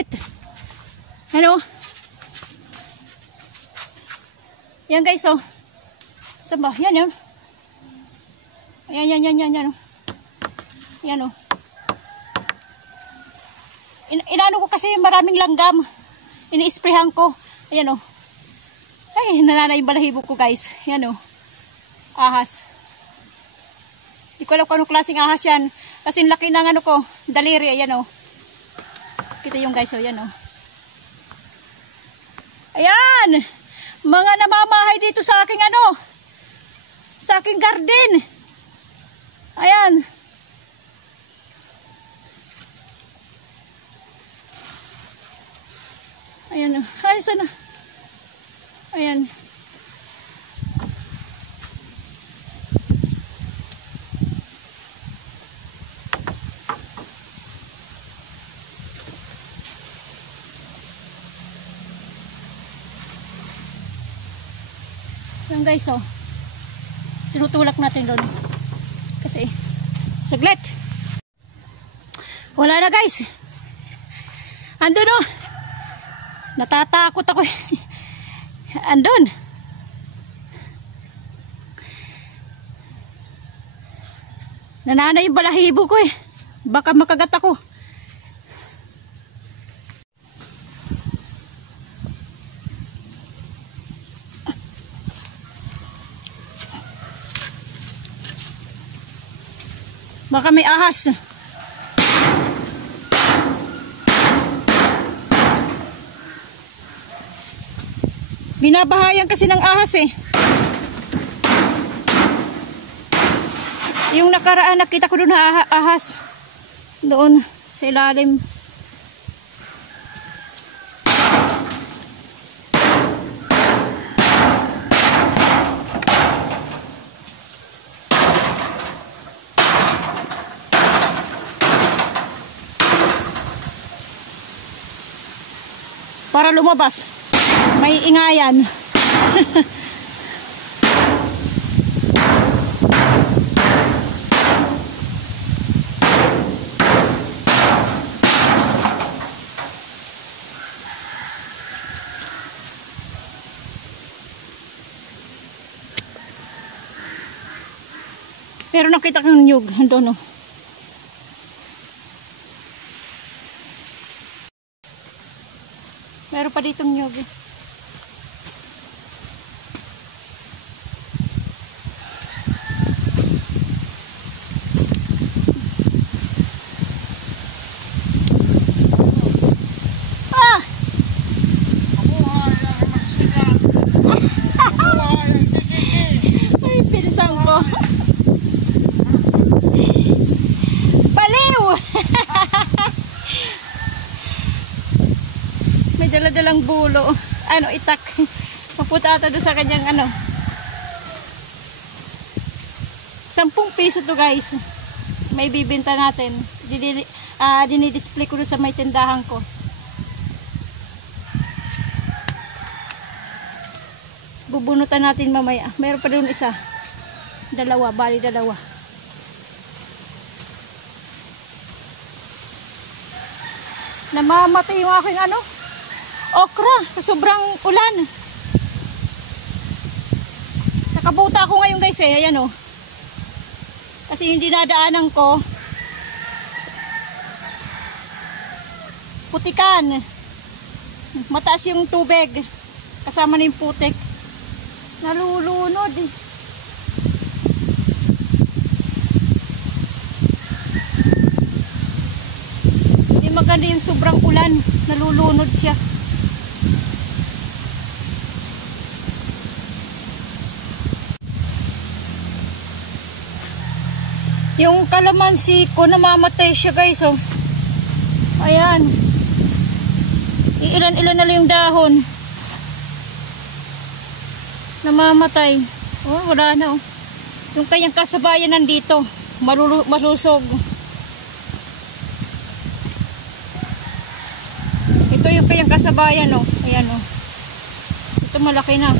maliit. Ano? Yan guys, oh. Saan ba? Yan, yan. Ayan, yan. Yan, oh. Inano ko kasi maraming langgam. Ini-sprayhan ko. Ayan, oh. Ay, nananay yung balahibo ko, guys. Yan, oh. Ahas. Di ko alam kung anong klaseng ahas yan. Kasi laki ng ano ko, daliri. Ayan, oh. Kita yung guys, oh. Yan, oh. Ayan. Mga namamahay dito sa aking ano. Sa aking garden. Ayan. Ayan, oh. Ay, sana. Ayan. Yan guys, oh. Tinutulak natin doon. Kasi, saglit. Wala na guys. Andun, oh. Natatakot ako eh. Andun. Nananay yung balahibo ko eh. Baka makagat ako. Baka may ahas. Binabahayan kasi ng ahas eh. Yung nakaraan nakita ko doon na ahas. Doon sa ilalim. Para lumabas. May ingayan. Pero nakita ko yung nyug. Andun, oh. Meron pa ditong nyug. Ah! Ay, pinsang ko. Baliw! May dala-dalang bulo. Ano, itak. Maputa ata doon sa kanyang ano. 10 piso to guys. May bibinta natin. Dinidisplay ko doon sa may tindahan ko. Bubunutan natin mamaya. Meron pa doon isa. Dalawa, bali dalawa. Namamatay yung aking ano. Okra, sa sobrang ulan. Nakabuta ako ngayon guys eh, ayan oh. Kasi hindi nadaanan ko. Putikan. Mataas yung tubig. Kasama na yung putik. Nalulunod eh. Hindi maganda yung sobrang ulan. Nalulunod siya. Yung kalamansi ko namamatay siya guys oh. Ayan. Ilan-ilan na lang yung dahon. Namamatay. Oh, wala na oh. Yung kanyang kasabayan nandito. Malusog. Ito yung kanyang kasabayan oh. Ayan oh. Ito malaki na.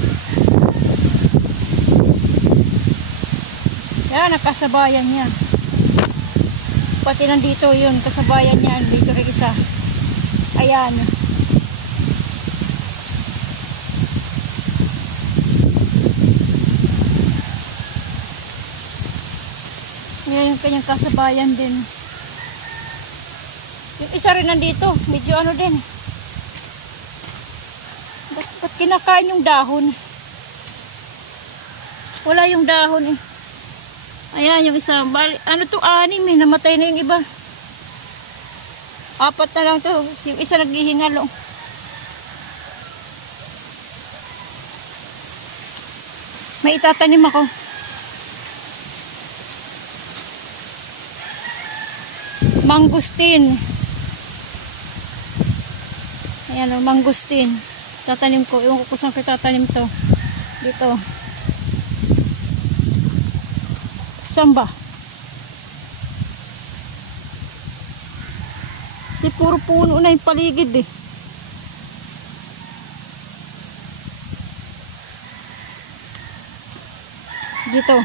Yan, nakasabayan niya. Pati nandito yun, kasabayan niya. Dito rin isa. Ayan. Ayan yung kanyang kasabayan din. Yung isa rin nandito, medyo ano din. Ba't kinakain yung dahon? Wala yung dahon eh. Ayan yung isa. Ano to, 6 eh. Namatay na yung iba. 4 na lang to. Yung isa naghihingalo. May itatanim ako. Mangustin. Ayan o, mangustin. Tatanim ko. Iwan ko kung saan ko tatanim to. Dito. Saan ba? Kasi puro puno na yung paligid eh. Dito.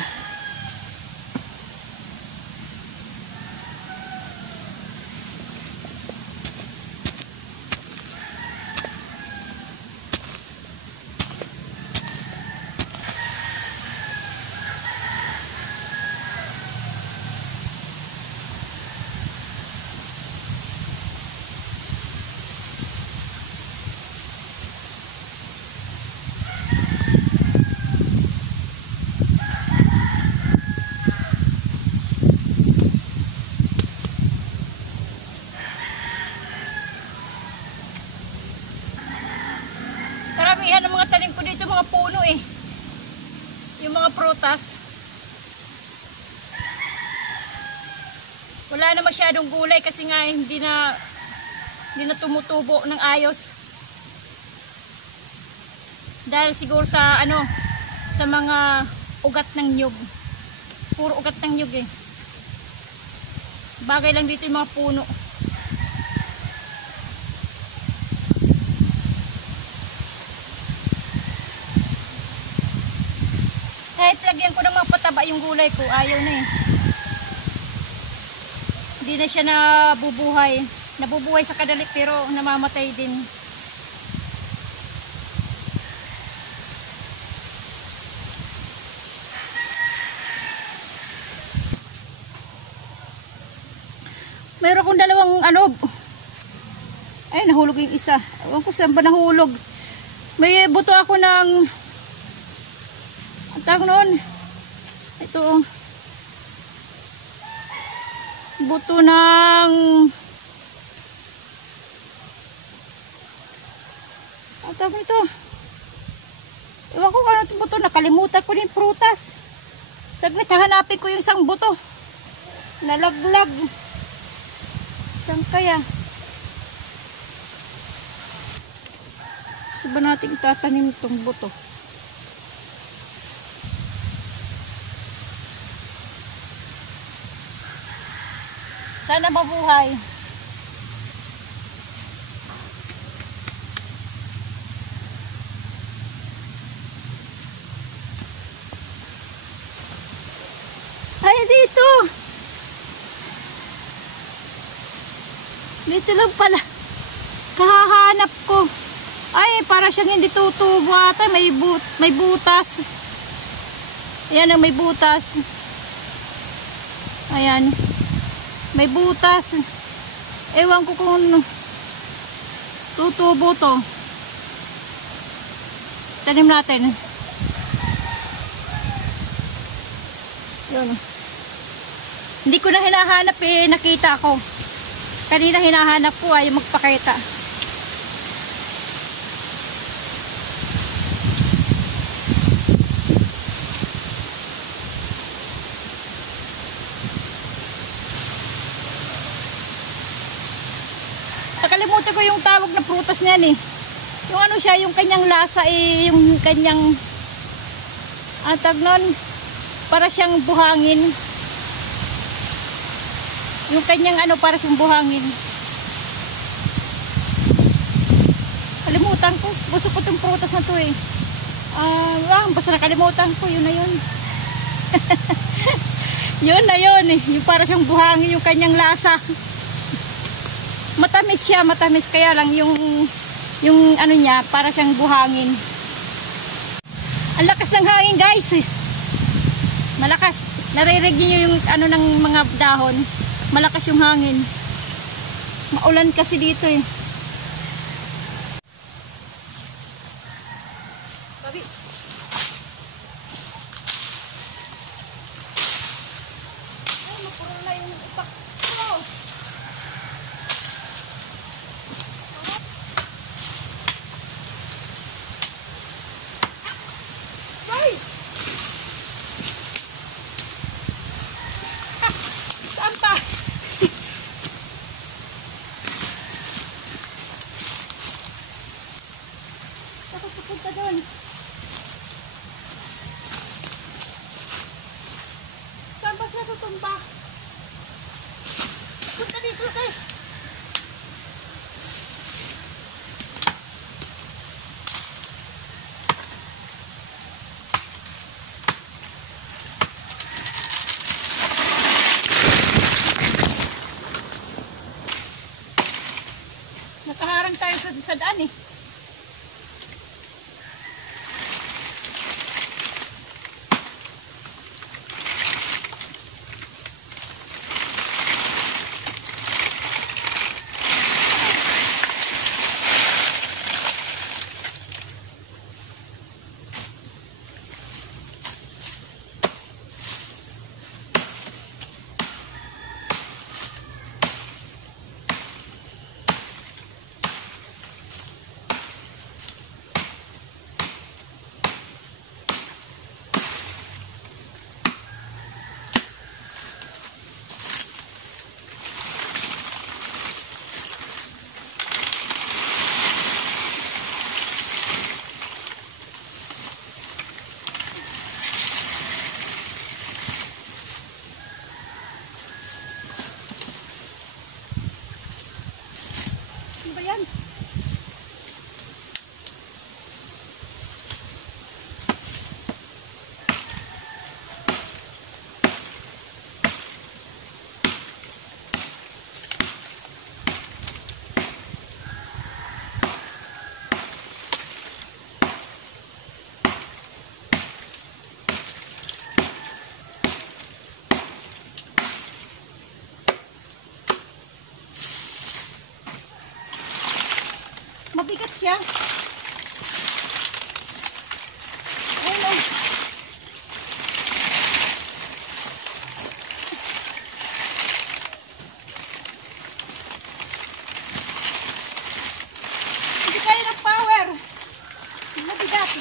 Karamihan ng mga tanim ko dito mga puno eh. Yung mga prutas. Wala na masyadong gulay kasi nga hindi na tumutubo ng ayos. Dahil siguro sa ano, sa mga ugat ng nyug. Puro ugat ng nyug eh. Bagay lang dito yung mga puno. Kahit lagyan ko ng mga pataba yung gulay ko, ayaw na eh. Hindi na siya nabubuhay. Nabubuhay sa kadali pero namamatay din. Meron akong dalawang ano. Ay, nahulog yung isa. Ewan ko saan ba nahulog. May buto ako ng ang tawag noon. Ito. Buto ng ang tawag nito. Ewan ko ano itong buto. Nakalimutan ko din prutas. Saglit, hahanapin ko yung isang buto. Nalaglag. Saan kaya? Saan ba natin itatanim itong buto? Sana mabuhay. Ay, dito. Dito lang pala. Kahahanap ko. Ay, para siyang hindi tutubo ata. May butas. Ayan ang may butas. Ayan. May butas. Ewan ko kung tutubo to. Tanim natin. Yun. Hindi ko na hinahanap eh. Nakita ko. Kanina hinahanap ko ay magpakita. Nakalimutan ko yung tawag na prutas niyan eh. Yung ano siya, yung kanyang lasa eh, yung kanyang atag nun, para siyang buhangin. Yung kanyang ano, para siyang buhangin. Kalimutan ko. Gusto ko itong prutas na to eh. Basta nakalimutan ko. Yun na yun. Yun na yun eh. Yung para siyang buhangin, yung kanyang lasa. Matamis siya, matamis, kaya lang yung ano niya, para siyang buhangin. Ang lakas ng hangin, guys. Malakas. Naririnig niyo yung ano ng mga dahon. Malakas yung hangin. Maulan kasi dito eh. Babi. Ay, mapuro na yung utak ko. Ay! Saan pa? Ako pupunta doon. Saan ba siya tutumba? Punta dito tayo. Nakaharang tayo sa daan eh. Ano ba yan? Mabigat siya. Ayun o. Hindi kaya ng power. Mabigat.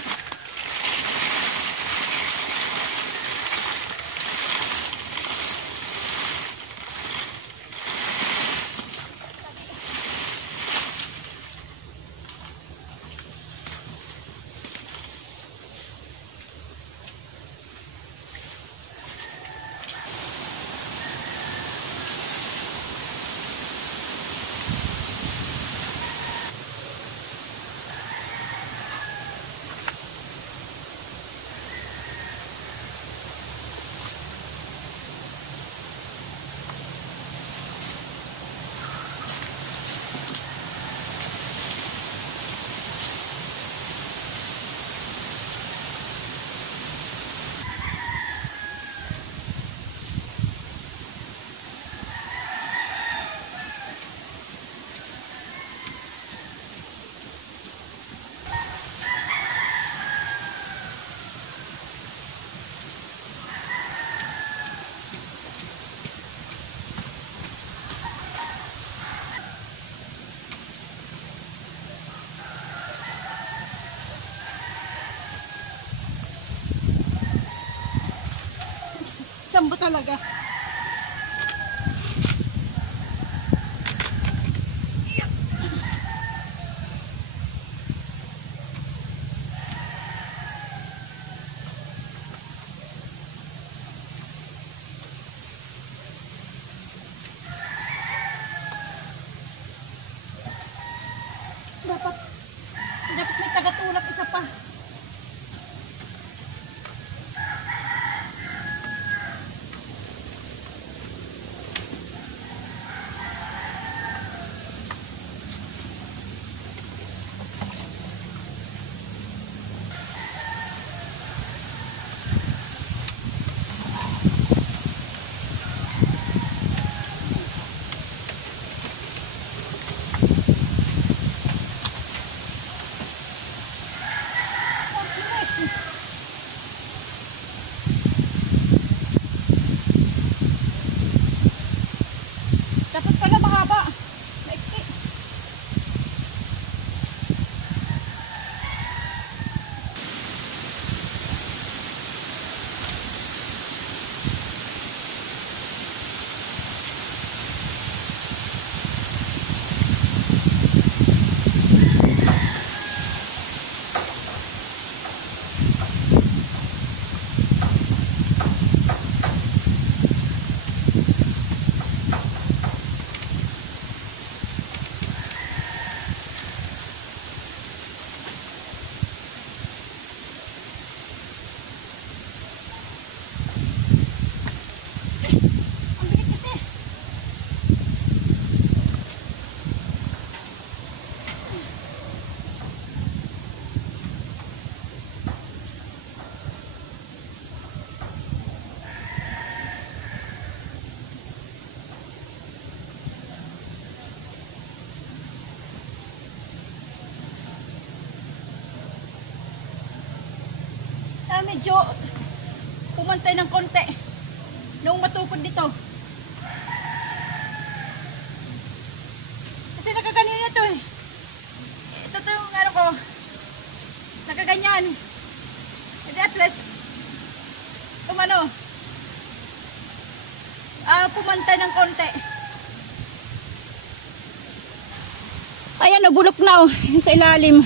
Sambo talaga. Dapat may tagatulak isa pa. Medyo pumantay ng konti nung matukod dito. Kasi nakaganyan ito eh. Ito yung ano ko, nakaganyan. Hindi at least umano, pumantay ng konti. Ayan o, bulok na o, yung sa ilalim.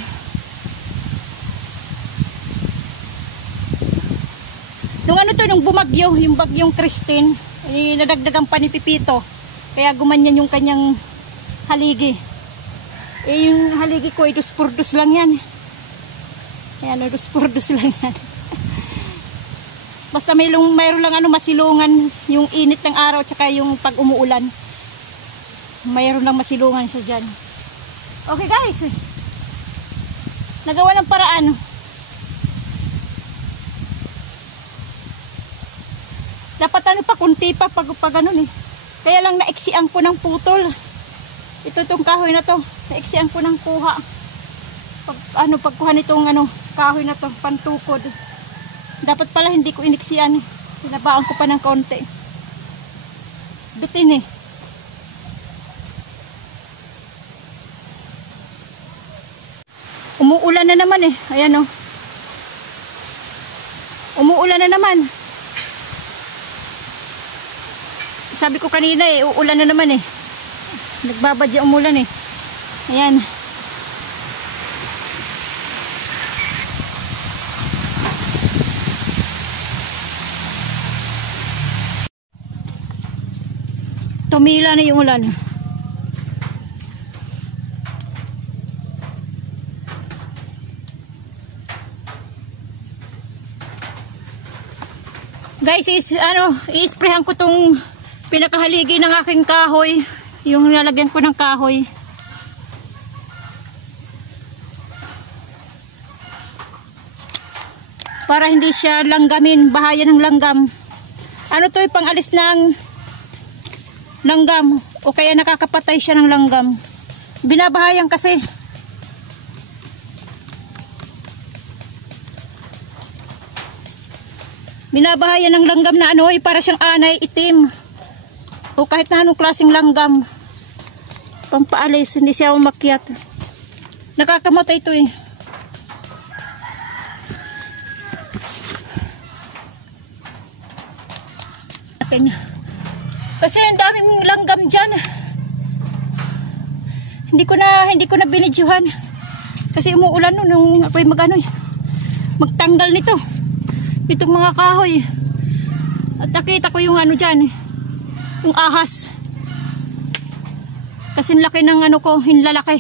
Nung ano to, nung bumagyo, yung bagyong Christine, nadagdagan pa ni Pipito. Kaya gumanyan yung kanyang haligi. Yung haligi ko ay dus-purdus lang yan. Ayan, dus-purdus lang yan. Basta mayroon lang masilungan yung init ng araw tsaka yung pag umuulan. Mayroon lang masilungan siya dyan. Okay guys, nagawa ng paraan. Dapat pa, kunti pa pag ganun eh. Kaya lang naiksian ko ng putol. Ito tong kahoy na to, naiksian ko ng kuha. Pagkuha nitong kahoy na to, pantukod. Dapat pala hindi ko iniksian. Pinabaan ko pa ng konti. Dutin eh. Umuulan na naman eh. Ayan o. Umuulan na naman. Sabi ko kanina eh, uulan na naman eh. Nagbabadya umulan eh. Ayan. Tumila na yung ulan. Guys, i-sprayhan ko tong pinakahaligi ng aking kahoy, yung nalagyan ko ng kahoy. Para hindi siya langgamin, bahaya ng langgam. To, pangalis ng langgam o kaya nakakapatay siya ng langgam. Binabahayan kasi. Binabahayan ng langgam na para siyang anay itim. O kahit na anong klaseng langgam, pampaalis, hindi siya umakyat. Nakakamatay ito eh. Kasi ang daming langgam dyan. Hindi ko na binidyohan. Kasi umuulan nung ako'y magtanggal nito. Itong mga kahoy. At nakita ko yung dyan yung ahas. Kasi laki ng hinlalaki.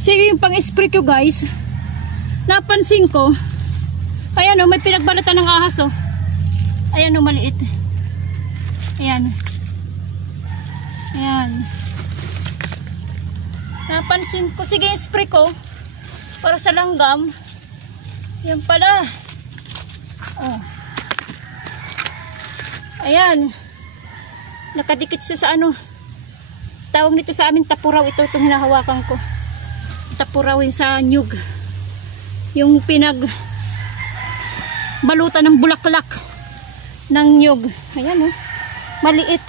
Sige, yung pang-spray ko guys, napansin ko, ayan may pinagbalatan ng ahas oh. Ayan maliit. Ayan. Ayan. Napansin ko. Sige, spray ko. Para sa langgam. Yan pala. Oh. Ayan. Nakadikit siya sa tawag nito sa amin tapuraw. Ito itong hinahawakan ko. Tapurawin sa nyug. Yung balutan ng bulaklak ng nyug. Ayan maliit.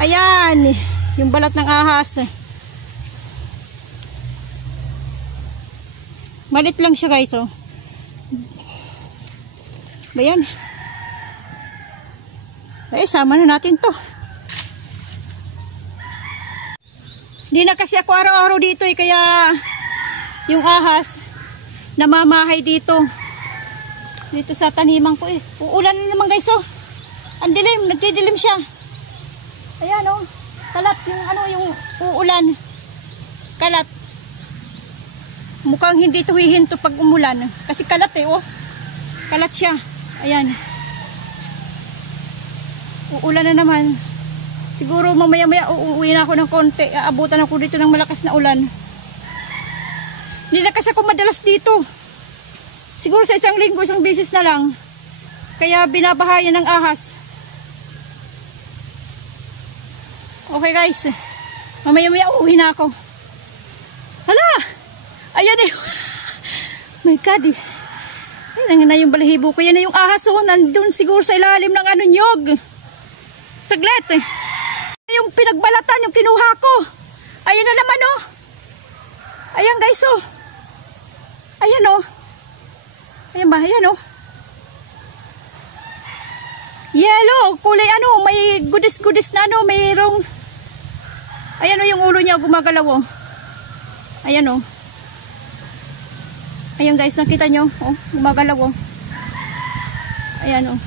Ayan yung balat ng ahas. Maliit lang siya guys oh. Ayan. Sama na natin to. Hindi na kasi ako araw-araw dito kaya yung ahas namamahay dito sa taniman ko Uulan na naman guys oh. Ang dilim, nagdidilim siya. Ayan kalat yung uulan. Kalat. Mukhang hindi tuwihin to pag umulan kasi kalat oh. Kalat siya. Ayan. Uulan na naman. Siguro mamaya-maya uuwi na ako ng konti. Aabutan ako dito ng malakas na ulan. Hindi na kasi ako madalas dito. Siguro sa isang linggo, isang beses na lang. Kaya binabahayan ng ahas. Okay guys. Mamaya-maya uuwi na ako. Hala! Ayan eh. My God eh. Ayan na yung balahibo ko. Yan na yung ahas. Oh, nandun siguro sa ilalim ng ano nyog. Saglit eh. Yung pinagbalatan, yung kinuha ko. Ayan na naman oh. Ayan guys oh. Ayan oh. Ayan ba? Ayan oh. Yellow. Kulay ano. May gudis-gudis na ano. Mayroong. Ayan oh yung ulo niya gumagalaw oh. Ayan oh. Ayan guys. Nakita nyo. Oh, gumagalaw oh. Ayan oh.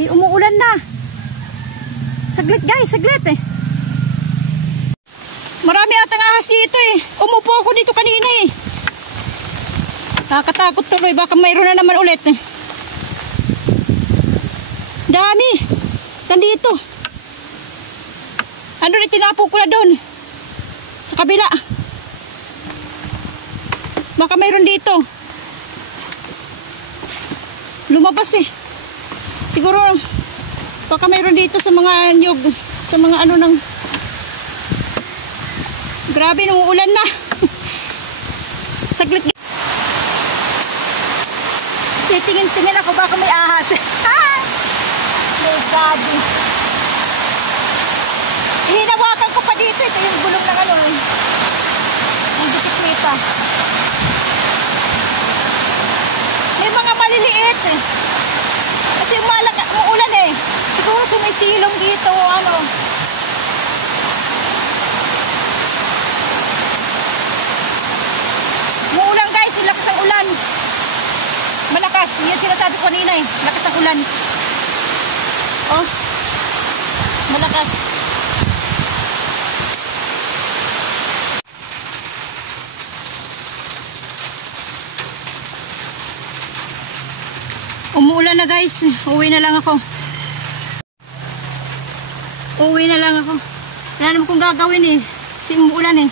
Umuulan na. Saglit guys, saglit eh. Marami atang ahas dito eh. Umupo ako dito kanina eh. Nakakatakot tuloy. Baka mayroon na naman ulit eh. Dami. Nandito. Ano na tinapo ko na doon. Sa kabila. Baka mayroon dito. Lumabas eh. Siguro baka mayroon dito sa mga nyog, sa mga ano ng grabe nung ulan na. Saglit. Titingin-tingin ako baka may ahas. My God. Hinawakan ko pa dito. Ito yung gulong ng ano eh. Ang bisikleta. May mga maliliit eh. Kasi umuulan eh. Siguro sumisilong dito ano. Umuulan guys, lakas ang ulan. Malakas, yun sinasabi ko kanina eh. Lakas ang ulan. Oh. Malakas. Umuulan na guys. Uwi na lang ako. Uwi na lang ako. Wala naman kong gagawin eh. Kasi umuulan eh.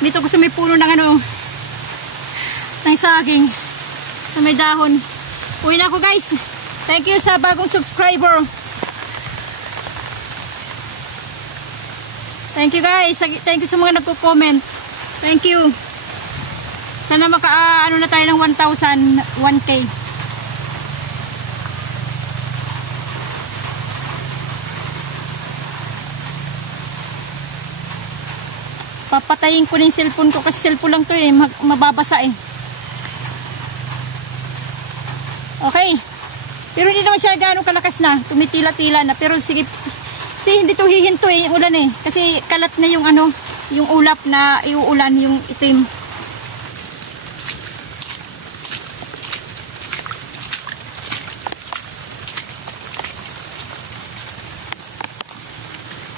Dito ko sa may puno ng ano. Ng saging. Sa may dahon. Uwi na ako guys. Thank you sa bagong subscriber. Thank you guys. Thank you sa mga nagko-comment. Thank you. Sana ano na tayo ng 1,000, 1K. Papatayin ko na yung cellphone ko kasi cellphone lang to eh, mababasa eh. Okay. Pero hindi naman siya gano'ng kalakas na, tumitila-tila na. Pero sige, hindi to hihinto eh, yung ulan eh. Kasi kalat na yung ano, yung ulap na iuulan, yung itim.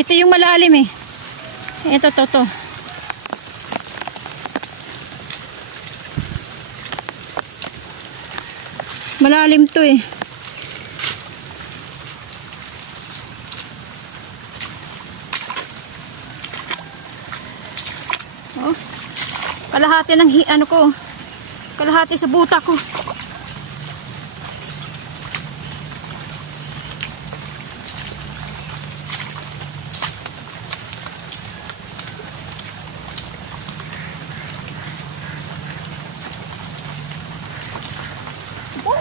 Ito yung malalim eh. Ito, to. Malalim to eh. Oh. Kalahati ng ano ko. Kalahati sa buta ko.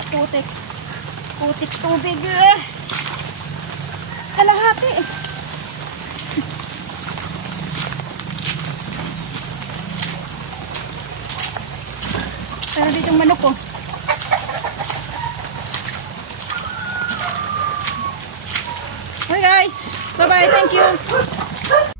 Putik. Putik tubig. Kalahati eh. Pero dito yung manok ko. Okay guys. Bye bye. Thank you.